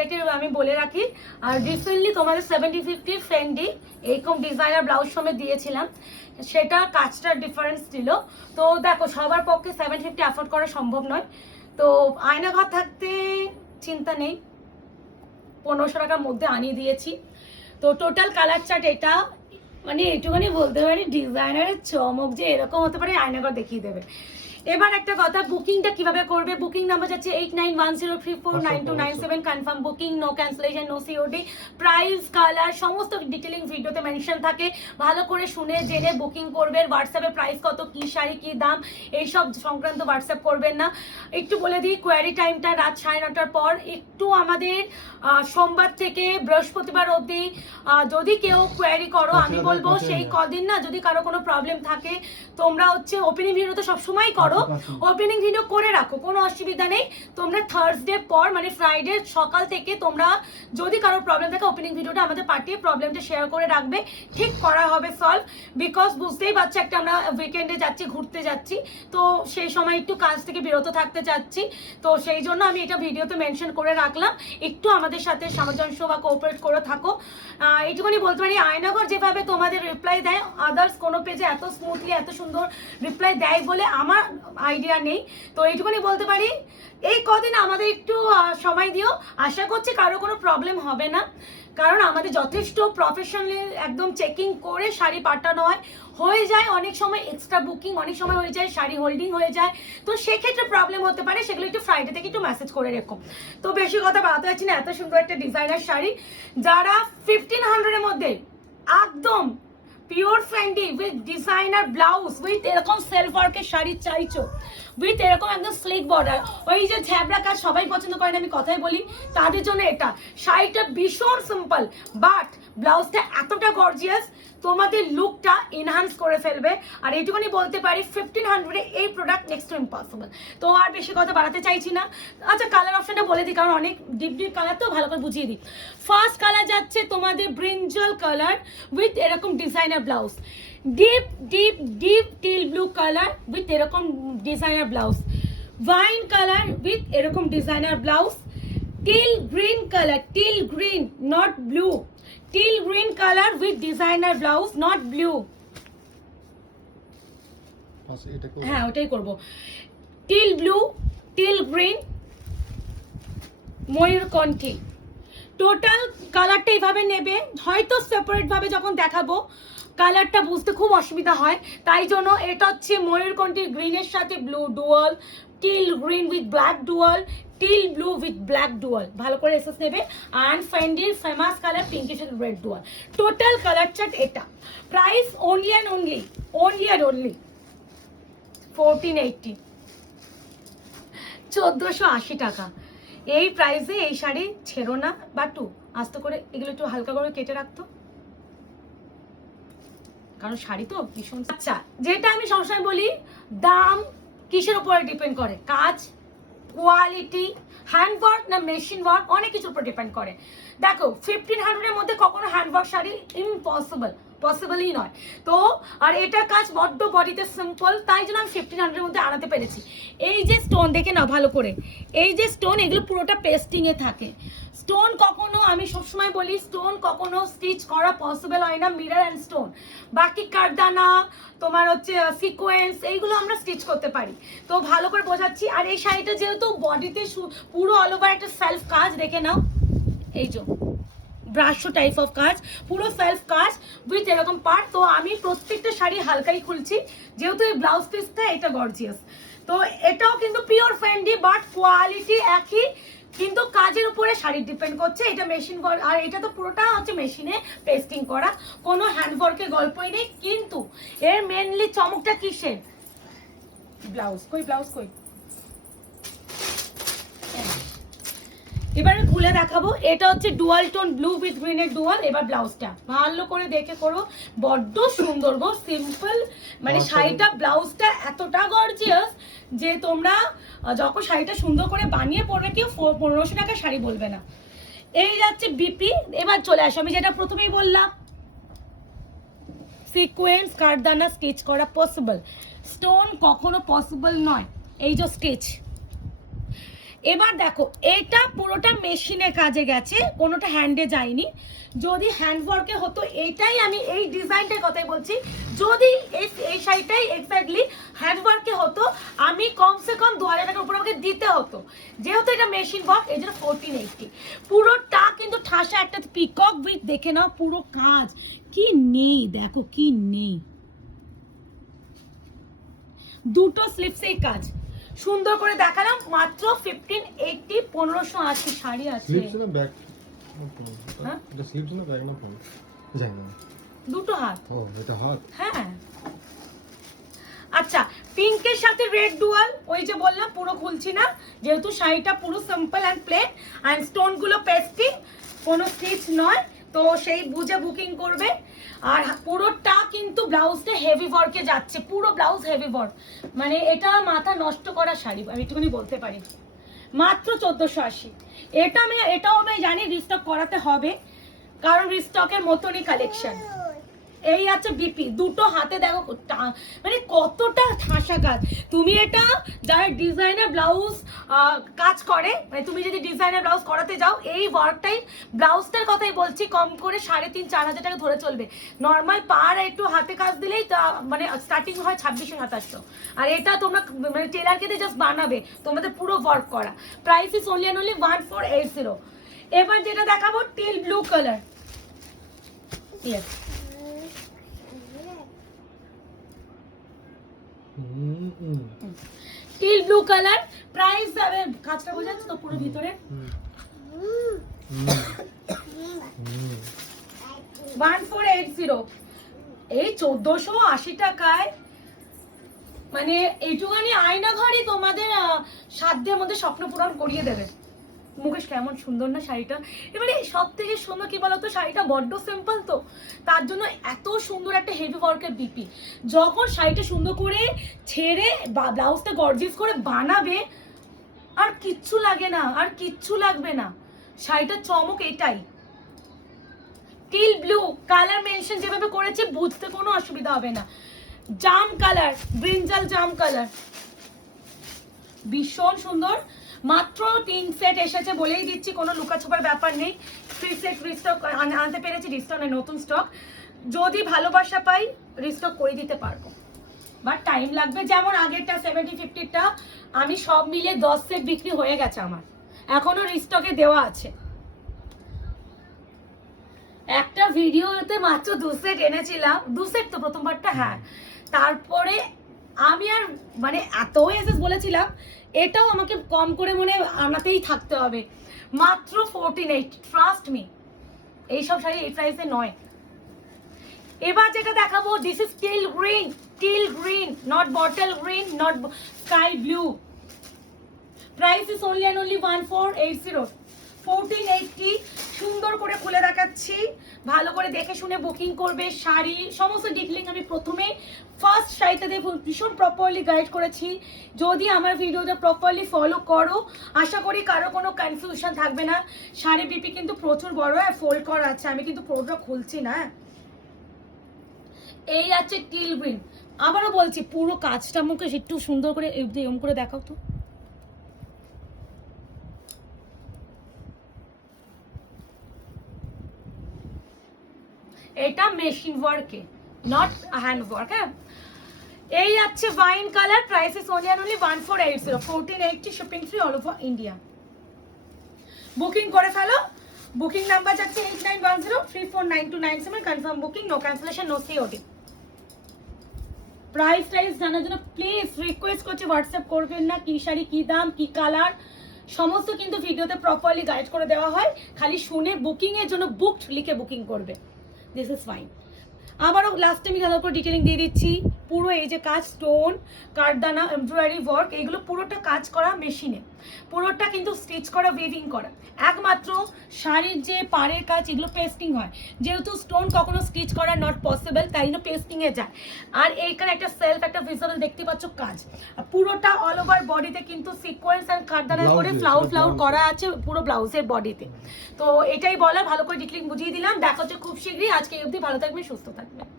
এটাকে আমি বলে রাখি। আর রিসেন্টলি তোমাদের 70-50 ফেন্ডি এইরকম ডিজাইনার ব্লাউজ সমেত দিয়েছিলাম, সেটা কাজটার ডিফারেন্স ছিল। তো দেখো সবার পক্ষে 750 অ্যাফোর্ড করা সম্ভব নয়, তো আয়নাঘর থাকতে চিন্তা নেই, 1500 টাকার মধ্যে আনিয়ে দিয়েছি। তো টোটাল কালার চার্ট এটা, মানে এইটুখানি বলতে পারি ডিজাইনারের চমক যে এরকম হতে পারে, আয়নাঘর দেখিয়ে দেবে। এবার একটা কথা, বুকিংটা কিভাবে করবে? বুকিং নাম্বার যাচ্ছে 8910349297, confirm booking, no cancellation, no COD. Price, colour সমস্ত ডিটেলিং ভিডিওতে মেনশন থাকে, ভালো করে শুনে জেনে বুকিং করবেন। হোয়াটসঅ্যাপে প্রাইস কত, কি শাড়ি কি দাম এইসব সংক্রান্ত হোয়াটসঅ্যাপ করবেন না। একটু বলে দিই, কোয়ারি টাইমটা রাত 9:30টার পর। একটু আমাদের সোমবার থেকে বৃহস্পতিবার অবধি যদি কেউ কোয়ারি করো, আমি বলবো সেই কদিন না যদি কারো কোনো প্রবলেম থাকে, তোমরা হচ্ছে ওপেনিং ভিডিও তো সবসময় করো, ওপেনিং ভিডিও করে রাখো, কোনো অসুবিধা নেই। তোমরা থার্সডে পর মানে ফ্রাইডে সকাল থেকে তোমরা যদি কারো প্রবলেম থাকে ওপেনিং ভিডিওটা আমাদের পাঠিয়ে প্রবলেমটা শেয়ার করে রাখবে, ঠিক করা হবে সলভ। বিকজ বুঝতেই পারছো একটা আমরা উইকেন্ডে যাচ্ছি, ঘুরতে যাচ্ছি, তো সেই সময় একটু কাজ থেকে বিরত থাকতে চাচ্ছি, তো সেই জন্য আমি এটা ভিডিওতে মেনশন করে রাখলাম। একটু আমাদের সাথে সামঞ্জস্য বা কোঅপারেট করে থাকো। এইটুকুনি বলতে পারি, আয়নাঘর যেভাবে তোমাদের রিপ্লাই দেয় আদার্স কোনো পেজে এত স্মুথলি এত সুন্দর রিপ্লাই দেয় বলে আমার আইডিয়া নেই। তো এইটুকুনি বলতে পারি, এই কদিন আমাদের একটু সময় দিও, আশা করছি কারো কোনো প্রবলেম হবে না, কারণ আমাদের যথেষ্ট প্রফেশনাল একদম চেকিং করে শাড়ি পাঠানো হয়। হয়ে যায় অনেক সময় এক্সট্রা বুকিং, অনেক সময় হয়ে যায় শাড়ি হোল্ডিং হয়ে যায়, তো সেক্ষেত্রে প্রবলেম হতে পারে, সেগুলো একটু ফ্রাইডে থেকে একটু মেসেজ করে রেখো। তো বেশি কথা বাড়াতে পারছি না, এত সুন্দর একটা ডিজাইনার শাড়ি যারা 1500-এর মধ্যে একদম pure Fendi with designer blouse with এরকম সেলফ ওয়ার্কের শাড়ি চাইছো, উইথ এরকম একদম স্লিক বর্ডার, ওই যে ঝ্যাবড়া কাজ সবাই পছন্দ করে না, আমি কথাই বলি, তাদের জন্য এটা। শাড়িটা ভীষণ সিম্পল বাট ব্লাউজটা এতটা গর্জিয়াস, তোমাদের লুকটা এনহান্স করে ফেলবে। আর এইটুকুনি বলতে পারি 1500-এ এই প্রোডাক্ট নেক্সট টু ইম্পসিবল। তো আর বেশি কথা বাড়াতে চাইছি না। আচ্ছা কালার অপশনটা বলে দিই, কারণ অনেক ডিপ ডিপ কালার তো ভালো করে বুঝিয়ে দিই। ফার্স্ট কালার যাচ্ছে তোমাদের ব্রিঞ্জল কালার উইথ এরকম designer blouse, deep deep deep teal blue colour with এরকম designer blouse, wine colour with এরকম designer blouse, teal green colour, teal green not blue, teal green colour with designer blouse not blue, হ্যাঁ ওটাই করবো, teal blue, teal green, ময়ূরকণ্ঠী। Total কালারটা এইভাবে নেবে, হয়তো সেপারেট ভাবে যখন দেখাবো কালারটা বুঝতে খুব অসুবিধা হয়, তাই জন্য এটা হচ্ছে ময়ূরকণ্ঠী গ্রিনের সাথে blue dual, teal green with black dual, teal blue with black dual, ভালো করে এসেস নেবে। অ্যান্ড ফেন্ডির famous colour pinkish red dual. Total colour chart এটা। প্রাইস অনলি অ্যান্ড অনলি 1480, 1480 টাকা। এই প্রাইসে এই শাড়ি ছেড়ো না। বাটু আস্তে করে এগুলো একটু হালকা করে কেটে রাখতো, কারণ শাড়ি তো ভীষণ। আচ্ছা যেটা আমি সবসময় বলি, দাম কিসের উপরে ডিপেন্ড করে? কাজ, কোয়ালিটি, হ্যান্ডওয়ার্ক না মেশিন ওয়ার্ক, অনেক কিছুর উপর ডিপেন্ড করে। দেখো 1500-এর মধ্যে কখনো হ্যান্ডওয়ার্ক শাড়ি ইম্পসিবল, পসিবলই নয়। তো আর এটার কাজ বড্ড বডিতে সিম্পল, তাই জন্য আমি 1500-এর মধ্যে আনাতে পেরেছি। এই যে স্টোন দেখে নাও ভালো করে, এই যে স্টোন এগুলো পুরোটা পেস্টিংয়ে থাকে। স্টোন কখনো, আমি সবসময় বলি, স্টোন কখনো স্টিচ করা পসিবল হয় না, মিরর অ্যান্ড স্টোন। বাকি কারদানা তোমার হচ্ছে সিকোয়েন্স এইগুলো আমরা স্টিচ করতে পারি। তো ভালো করে বোঝাচ্ছি। আর এই শাড়িটা যেহেতু বডিতে পুরো অল ওভার একটা সেলফ কাজ, দেখে নাও এই যে ব্রাশো টাইপ অফ কাজ, পুরো সেলফ কাজ উইথ এরকম পার্ট। তো আমি প্রত্যেকটা শাড়ি হালকাই খুলছি, যেহেতু এই ব্লাউজ পিসটা এটা গর্জিয়াস। তো এটাও কিন্তু পিওর ফ্যান্ডি বাট কোয়ালিটি একই, কিন্তু কাজের উপরে শাড়ি ডিপেন্ড করছে। এটা মেশিন, আর এটা তো পুরোটা হচ্ছে মেশিনে পেস্টিং করা, কোনো হ্যান্ডওয়ার্কের গল্পই নেই। কিন্তু এর মেনলি চমকটা কিসের? ব্লাউজ কই, ব্লাউজ কই, এবারে খুলে দেখাবো। এটা হচ্ছে ডুয়াল টোন ব্লু উইথ গ্রিনের ডুয়াল। এবার ব্লাউজটা ভালো করে দেখে করো, বড্ড সুন্দর গো, সিম্পল মানে শাড়িটা ব্লাউজটা এতটা গর্জিয়াস যে তোমরা যখন শাড়িটা সুন্দর করে বানিয়ে পরবে কেউ 1500 টাকা শাড়ি বলবে না। এই যাচ্ছে বিপি। এবার চলে আসো, আমি যেটা প্রথমেই বললাম, সিকোয়েন্স কারদানা স্টিচ করা পসিবল, স্টোন কখনো পসিবল নয়। এই যে স্টিচ, এবার দেখো এটা পুরোটা মেশিনের কাজে গেছে, কোনোটা হ্যান্ডে যায়নি। যদি হ্যান্ডওয়ার্কে হতো, এইটাই আমি এই ডিজাইনটার কথাই বলছি, যদি এই শাড়িটাই এক্স্যাক্টলি হ্যান্ডওয়ার্কে হতো, আমি কমসে কম 2000 টাকার উপর আমাকে দিতে হতো। যেহেতু এটা মেশিন ওয়ার্ক, এই জন্য 1480। পুরোটা কিন্তু ঠাসা একটা পিকক উইথ, দেখে নাও পুরো কাজ কি নেই, দেখো কি নেই, দুটো স্লিপসেই কাজ সুন্দর করে দেখালাম। মাত্র 1580, 1580 শাড়ি আছে। দুটো হাত। হ্যাঁ আচ্ছা, পিঙ্কের সাথে রেড ডুয়াল, ওই যে বললাম পুরো খুলছি না, যেহেতু শাড়িটা পুরো simple and plain, and stone গুলো পেস্টিং, কোনো স্টিচ নয়, তো সেই বুঝে বুকিং করবে। আর পুরোটা কিন্তু ব্লাউজটা হেভি ওয়ার্কে যাচ্ছে, পুরো ব্লাউজ হেভি ওয়ার্ক, মানে এটা মাথা নষ্ট করা শাড়ি আমি একটুখানি বলতে পারি। মাত্র 1480। এটাও আমি জানি রিস্টক করাতে হবে, কারণ রিস্টকের মতনই কালেকশন। এই আছে বিপি, দুটো হাতে দেখো মানে কতটা ঠাসা কাজ। তুমি এটা যারা ডিজাইনার ব্লাউজ কাজ করে, মানে তুমি যদি ডিজাইনার ব্লাউজ করাতে যাও, এই ওয়ার্কটাই, ব্লাউজটার কথাই বলছি, কম করে 3500-4000 টাকা ধরে চলবে। নর্মাল পার একটু হাতে কাজ দিলেই তা মানে স্টার্টিং হয় 2600-2700। আর এটা তোমরা মানে টেলারকে দিয়ে জাস্ট বানাবে, তোমাদের পুরো ওয়ার্ক করা। Price is only 1480। এবার যেটা দেখাবো till blue colour, yes till blue colour. Price যাবে, কাজটা বোঝা যাচ্ছে তো পুরো ভিতরে, 1480। এই 1480 টাকায় মানে এইটুখানি আয়না ঘরই তোমাদের সাধ্যের মধ্যে স্বপ্ন পূরণ করিয়ে দেবে। মুকেশ কেমন সুন্দর না শাড়িটা। এবারে সব থেকে সুন্দর কি বলতো, শাড়িটা বড্ড সিম্পল, তো তার জন্য এত সুন্দর একটা হেভি ওয়ার্কের বিপি। যখন শাড়িটা সুন্দর করে ছেড়ে বা ব্লাউজটা গর্জিয়াস করে বানাবে, আর কিচ্ছু লাগে না, আর কিচ্ছু লাগবে না। শাড়িটার চমক এটাই। টিল ব্লু কালার মেনশন যেভাবে করেছে, বুঝতে কোনো অসুবিধা হবে না। জাম কালার, ব্রিঞ্জাল জাম কালার, ভীষণ সুন্দর। মাত্র 3 সেট এসেছে, বলেই দিচ্ছি, কোনো লুকাছুপার ব্যাপার নেই। 3 সেট রিস্টক আনতে পেরেছি, রিস্টকের নতুন স্টক। যদি ভালোবাসা পাই রিস্টক করে দিতে পারবো, বাট টাইম লাগবে। যেমন আগেরটা 70-50টা আমি সব মিলে 10 সেট বিক্রি হয়ে গেছে আমার, এখনো রিস্টকে দেওয়া আছে। একটা ভিডিওতে মাত্র 2 সেট এনেছিলাম, 2 সেট তো প্রথমবারটা, হ্যাঁ। তারপরে আমি আর মানে এত এসএস বলেছিলাম, এটাও আমাকে কম করে মনে আনাতেই থাকতে হবে। মাত্র 1480, ট্রাস্ট মি, এইসব শাড়ি এই প্রাইসে নয়। এবার যেটা দেখাবো, this is till green, not bottle green, not sky blue. Price is only and only 1480, 1480। সুন্দর করে খুলে দেখাচ্ছি, ভালো করে দেখে শুনে বুকিং করবে। শাড়ি সমস্ত ডিটেইলিং আমি প্রথমে ফার্স্ট শাড়িতে ভীষণ প্রপারলি গাইড করেছি। যদি আমার ভিডিওটা প্রপারলি ফলো করো, আশা করি কারো কোনো কনফিউশন থাকবে না। শাড়ি বিপি কিন্তু প্রচুর বড়, ফোল্ড করা আছে, আমি কিন্তু পুরোটা খুলছি না। এই আছে টিল গ্রিন, আবারও বলছি পুরো কাজটা মুখে একটু সুন্দর করে এরকম করে দেখাও তো। এটা মেশিন ওয়ার্কে, নট হ্যান্ড ওয়ার্ক। হ্যাঁ, এই আছে wine colour, price is only and only 1480, 1480 shipping free all over India. Booking করে ফেলো। বুকিং নাম্বার যাচ্ছে 8910349297, confirm booking, no cancellation, no COD. Price জানার জন্য প্লিজ রিকোয়েস্ট করছি, হোয়াটসঅ্যাপ করবেন না। কি শাড়ি, কি দাম, কি কালার, সমস্ত কিন্তু ভিডিওতে প্রপারলি গাইড করে দেওয়া হয়। খালি শুনে বুকিং এর জন্য বুকড লিখে বুকিং করবে, দিস ইজ ফাইন। আবারও লাস্টে আমি ভালো করে ডিটেলিং দিয়ে দিচ্ছি। পুরো এই যে কাজ, স্টোন, কারদানা, এমব্রয়ডারি ওয়ার্ক, এইগুলো পুরোটা কাজ করা মেশিনে, পুরোটা কিন্তু স্টিচ করা, উইভিং করা। একমাত্র শাড়ির যে পাড়ের কাজ, এগুলো পেস্টিং হয়, যেহেতু স্টোন কখনো স্টিচ করা নট পসিবল, তাই জন্য পেস্টিংয়ে যায়। আর এইখানে একটা সেলফ, একটা ভিজিবল দেখতে পাচ্ছ কাজ, পুরোটা অল ওভার বডিতে কিন্তু সিকোয়েন্স অ্যান্ড কারদানা করে ফ্লাওয়ার করা আছে পুরো ব্লাউজের বডিতে। তো এটাই বলা, ভালো করে ডিটেলিং বুঝিয়ে দিলাম। দেখা হচ্ছে খুব শীঘ্রই। আজকে এই অবধি, ভালো থাকবে, সুস্থ থাকবে।